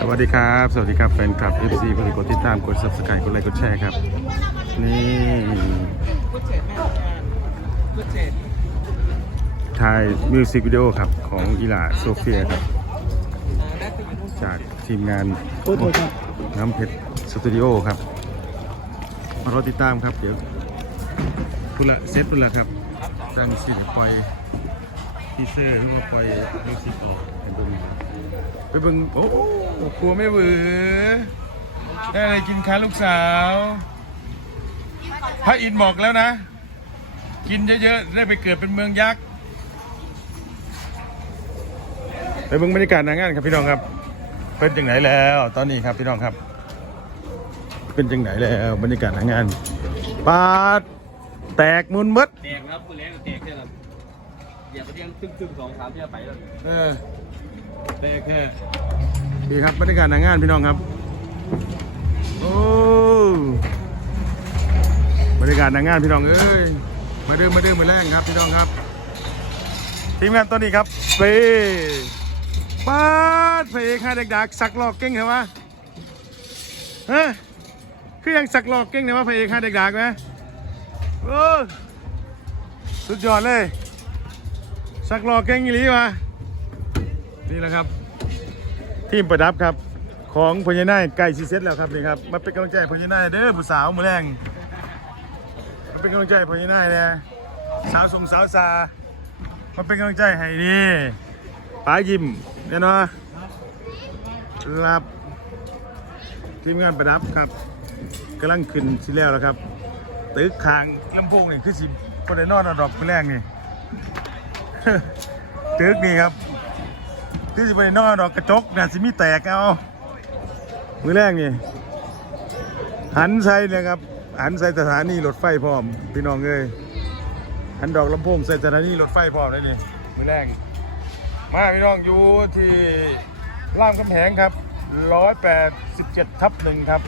สวัสดีครับ สวัสดีครับแฟนคลับ FC กดกดติดตามกด subscribe กดไลค์กดแชร์ครับ นี่ถ่ายมิวสิกวิดีโอครับของอีหลาโซเฟียครับ จากทีมงานน้ำเพชรสตูดิโอครับ มารอติดตามครับ เดี๋ยวพุละเซตพุละครับตั้งสิปล่อยทีเซอร์หรือว่าปล่อยมิวสิกออกให้เบิ่งไปเบิ่งโอ้ โหกลัวไม่เบื่อได้อะไรกินคะลูกสาว พระอินทร์บอกแล้วนะ กินเยอะๆ ได้ไปเกิดเป็นเมืองยักษ์ไปเบิ่งบรรยากาศหนางานครับพี่น้องครับ เป็นจังไหนแล้ว ตอนนี้ครับพี่น้องครับ เป็นจังไหนแล้วบรรยากาศหนางานปาดแตกมุนมดแตกครับมือแรงก็แตกแค่นั้นอย่าไปเรียงตึ้งๆสองสามเที่ยวไปแล้ว เออ แตกแค่ดีครับบรรยากาศหนางานพี่น้องครับ โอ้บรรยากาศหนางานพี่น้องเอ้ยมาเดิมมาเดิมมาแรงครับพี่น้องครับทีมงานตัวนี้ครับเฟปาดเพย์ค่าเด็กดักสักหลอกเก่งเหรอวะฮะคือยังสักหลอกเก่งเหรอวะเพย์ค่าเด็กดักไหมโอ้สุดยอดเลย สักหลอกเก่งอีหลีวะ นี่แหละครับ ทีมประดับครับ ของพญานาคใกล้ซีเซ็ตแล้วครับนี่ครับมาเป็นกำลังใจพญานาคเด้อผู้สาวมือแรงมาเป็นกำลังใจพญานาคเลยสาวสงสาวซามาเป็นกำลังใจให้นี่ป๋ายิ้มเนี่ยเนาะรับทีมงานประดับครับกำลังขึ้นสิแล้วแล้วครับตึกคางลำโพงนี่คือสิพอได้นอนเอดอกมือแรงนี่ตึกนี่ครับ ที่สิไปนอกดอกกระจกน่ะสิมีแตกเอามือแรกนี่หันใส่เลยครับหันใส่สถานีรถไฟพร้อม พี่น้องเอ้ยหันดอกลำโพงใส่สถานีรถไฟพร้อมเลยนี่มือแรกมาพี่น้องอยู่ที่รามคำแหงครับ187ทับหนึ่งครับ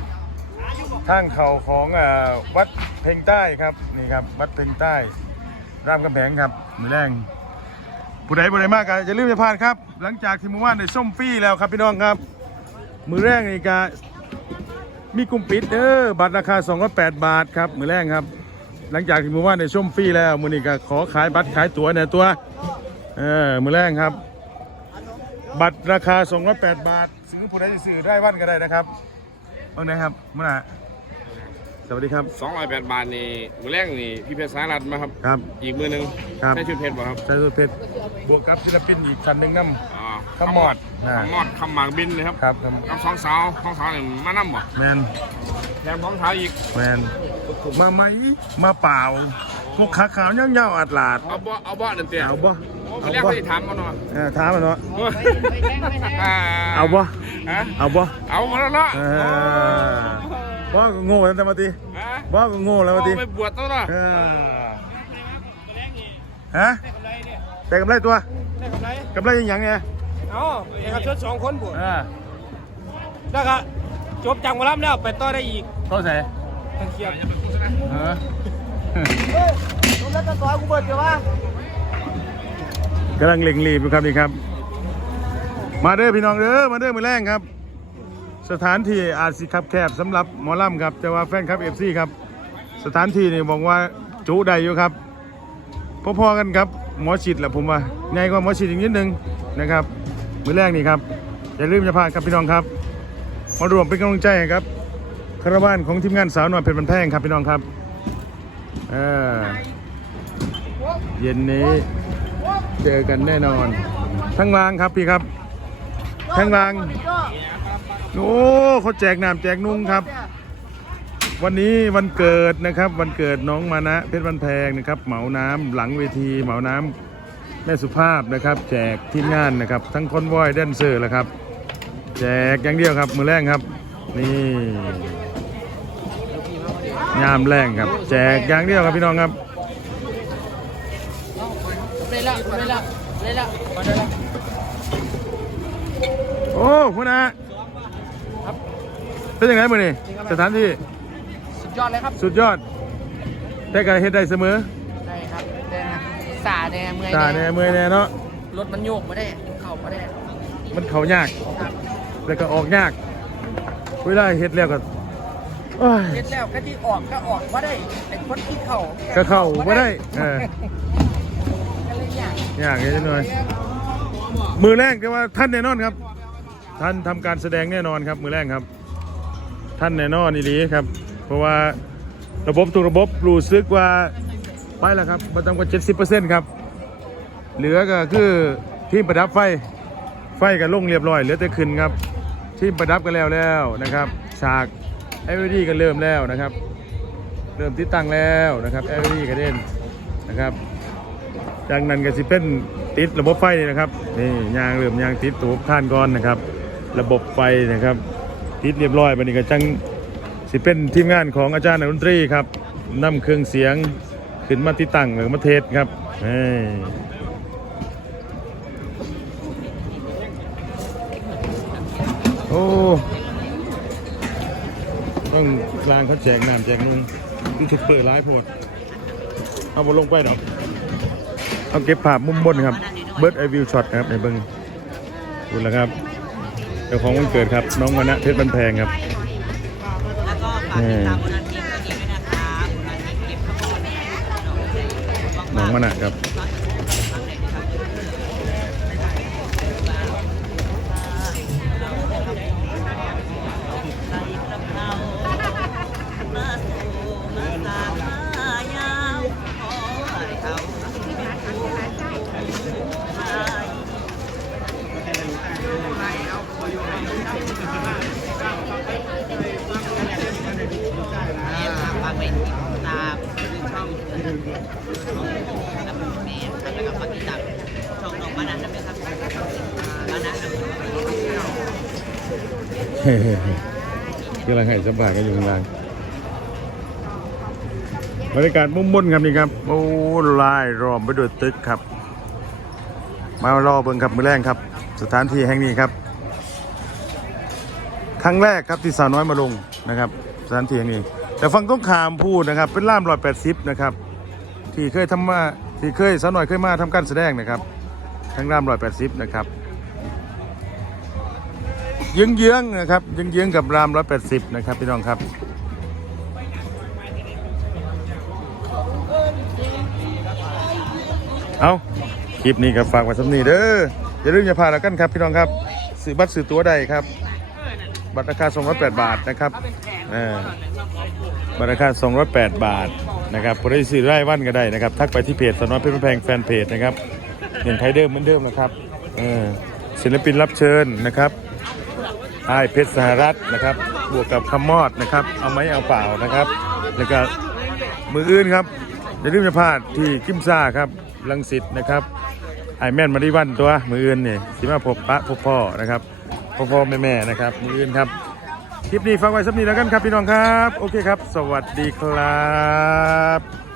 ทางเข่าของอวัดเพ่งใต้ครับนี่ครับวัดเพ่งใต้รามคำแหงครับมือแรง ผู้ใดผู้ใดมากก็จะลืมจะพลาดครับ หลังจากที่หมู่บ้านได้ส้มฟรีแล้วครับพี่น้องครับ มือแรกนี่ก็มีกลุ่มปิดเด้อบัตรราคา 208 บาทครับ มือแรกครับ หลังจากที่หมู่บ้านได้ส้มฟรีแล้วมือนี้ก็ขอขายบัตรขายตั๋วเนี่ยตัวเออมือแรกครับ บัตรราคา 208 บาทซื้อผู้ใดจะซื้อได้วันก็ได้นะครับเอาไหนครับเมื่อไหร่ สวัสดีครับสองร้อยแปดบาทนี่มือแรงนี่พี่เพชรสารัตมาครับ ครับ อีกมือหนึ่งครับ ใช่ชุดเพชรป่ะครับใช้สุดเพชรบวกกับศิลปินอีกคันหนึ่งน้อ่าขมอดนะขมอดขมหมากบินนะครับำครับครับกับสองสาวสองสาวนี่มานั่มบ่แมนแถมสองสาวอีกแมนมาไหมมาเปล่าพวกขาขาวยาวๆอัดลาดเอาบ่เอาบ่เดินเตี้ยเอาบ่โอ้เอามือแรงบ่ก็จะถามมาหน่อยเออถามมันเนาะอ่าเอาบ่ฮะเอาบ่เอามาแล้วเนาะเออ บ่ก็โง่แล้วแต่มาตีฮะบ่ก็โง่แล้วมาตีเอาไปบวชตัวเนาะเออฮะแต่กำไรตัวได้กำไรกำไรยังหยังเนี่ยเอ้าเอกชนสองคนบวชเออแล้วก็จบจังหวะรับแล้วไปต่อได้อีกเขาใส่ทั้งเขียบเออจบแล้วก็ต่อกูเบิดเดี๋ยวว่ากำลังเล็งรีบอยู่ครับนี่ครับ มาเด้อพี่น้องเด้อมาเด้อมือแรงครับ สถานที่อาจสิคับแคบสำหรับหมอลำครับ แต่ว่าแฟนครับเอฟซีครับ สถานที่นี่บอกว่าจุได้อยู่ครับ พอๆกันครับหมอชิดแหละผมว่าใหญ่กว่าหมอชิดอีกนิดนึงนะครับ มือแรกนี่ครับ อย่าลืมจะพลาดครับพี่น้องครับมารวมเป็นกำลังใจให้ครับคาราวานของทีมงานสาวหน่อยเพชรบันแพงครับพี่น้องครับเออเย็นนี้เจอกันแน่นอน ทั้งวางครับพี่ครับ ทั้งวาง โอ้เขาแจกน้ำแจกนุ่งครับ วันนี้วันเกิดนะครับ วันเกิดน้องมานะเพชรบันแพงนะครับ เหมาน้ำหลังเวที เหมาน้ำแม่สุภาพนะครับ แจกทีมงานนะครับ ทั้งคอนวอยแดนเซอร์แหละครับ แจกอย่างเดียวครับ มือแรงครับ นี่ยามแรงครับ แจกอย่างเดียวครับพี่น้องครับเลยละเลยละเลยละโอ้คุณอา เป็นยังไงมือนี่สถานที่สุดยอดเลยครับสุดยอด แต่ก็เฮ็ดได้เสมอใช่ครับแดงสาแดงเมื่อยตาแน่เมื่อยแน่เนาะรถมันโยกไม่ได้เข้าไม่ได้มันเขายาก ครับสแล้วก็ออกยาก เวลาเฮ็ดแล้วก็โอ้ยเสร็จแล้วก็ที่ออกก็ออกว่าได้ไอ้คนที่เข่าก็เข้าบ่ได้เออก็เลยอยากยากนิดหน่อย มือแรกแต่ว่าท่านแน่นอนครับ ท่านทำการแสดงแน่นอนครับ มือแรกครับ ท่านแน่นอนนี่ดีครับ เพราะว่าระบบทุกระบบรู้สึกว่าไปแล้วครับมาต่ำกว่า 70%ครับ เหลือก็คือทีมประดับไฟไฟกันลงเรียบร้อยเหลือแต่ขึ้นครับทีมประดับกันแล้วแล้วนะครับฉาก LED กันเริ่มแล้วนะครับ เริ่มติดตั้งแล้วนะครับ LED กันเด่นนะครับจากนั้นก็สิเป็นติดระบบไฟนี่นะครับนี่ยางเริ่มยางติดตัวท่านก่อนนะครับ ระบบไฟนะครับ ติดเรียบร้อยบันนี้ก็จังสิเป็นทีมงานของอาจารย์นักดนตรีครับนำเครื่องเสียงขึ้นมาติดตั้งหรือมาเทสครับโอ้ต้องกลางเขาแจกน้ำแจกนุ่งยูทูบเปิดร้ายโพดเอาบนลงไปดอกเอาเก็บภาพมุมบนครับเบิร์ดไอวิวช็อตครับในเบิ้งดูแล้วครับ เจ้าของวันเกิดครับ น้องมณะเพชรบันแพงครับ แล้วก็ฝากติดตามบนอันทีมกันอีกด้วยนะคะบนอันทีมเก็บข้าวโพดแม่น้องมณะครับ มาสู่มาตามมายาวขอให้เขาเป็นผู้ชาย ฝากไปติดตามช่องแล้วแม่แล้วก็ฝากติดตามช่องน้องบ้านนั้นด้วยครับบ้านนั้น เฮ้ กำลังให้สัมภาษณ์กันอยู่ข้างล่างบรรยากาศมุมบนครับนี่ครับโอ้ลายล้อมไปด้วยตึกครับ มารอเบิ่งครับมือแรงครับ สถานที่แห่งนี้ครับ ครั้งแรกครับที่สาวน้อยมาลงนะครับ สถานที่แห่งนี้ แต่ฟังต้องขามพูดนะครับ เป็นล่ามรอยแปดสิบนะครับ ที่เคยทำมาที่เคยสาวน้อยเคยมาทำการแสดงนะครับทั้งล่ามรอยแปดสิบนะครับ เยื้องนะครับเยื้องกับรามร้อยแปดสิบนะครับพี่น้องครับเอาคลิปนี้ก็ฝากไว้สำนีเด้ออย่าลืมอย่าพลาดแล้วกันครับพี่น้องครับซื้อบัตรซื้อตั๋วได้ครับ บัตรราคา208 บาทนะครับเออบัตรราคา208 บาทนะครับผู้ใดซื้อรายวันก็ได้นะครับทักไปที่เพจสนอเพชรแพงแฟนเพจนะครับเงินไทยเดิมเหมือนเดิมนะครับเออศิลปินรับเชิญนะครับ ไอ้เพชรสหรัฐนะครับ บวกกับคำมอดนะครับ เอาไม้เอาเปล่านะครับ แล้วก็มืออื่นครับอย่าลืมจะพลาดที่กิมซ่าครับลังสิตนะครับไอแม่นมาดิวันตัวมืออื่นนี่สิมาพบปะพบพ่อนะครับพ่อพ่อแม่แม่นะครับมืออื่นครับคลิปนี้ฟังไว้สักนิดแล้วกันครับพี่น้องครับ โอเคครับ สวัสดีครับ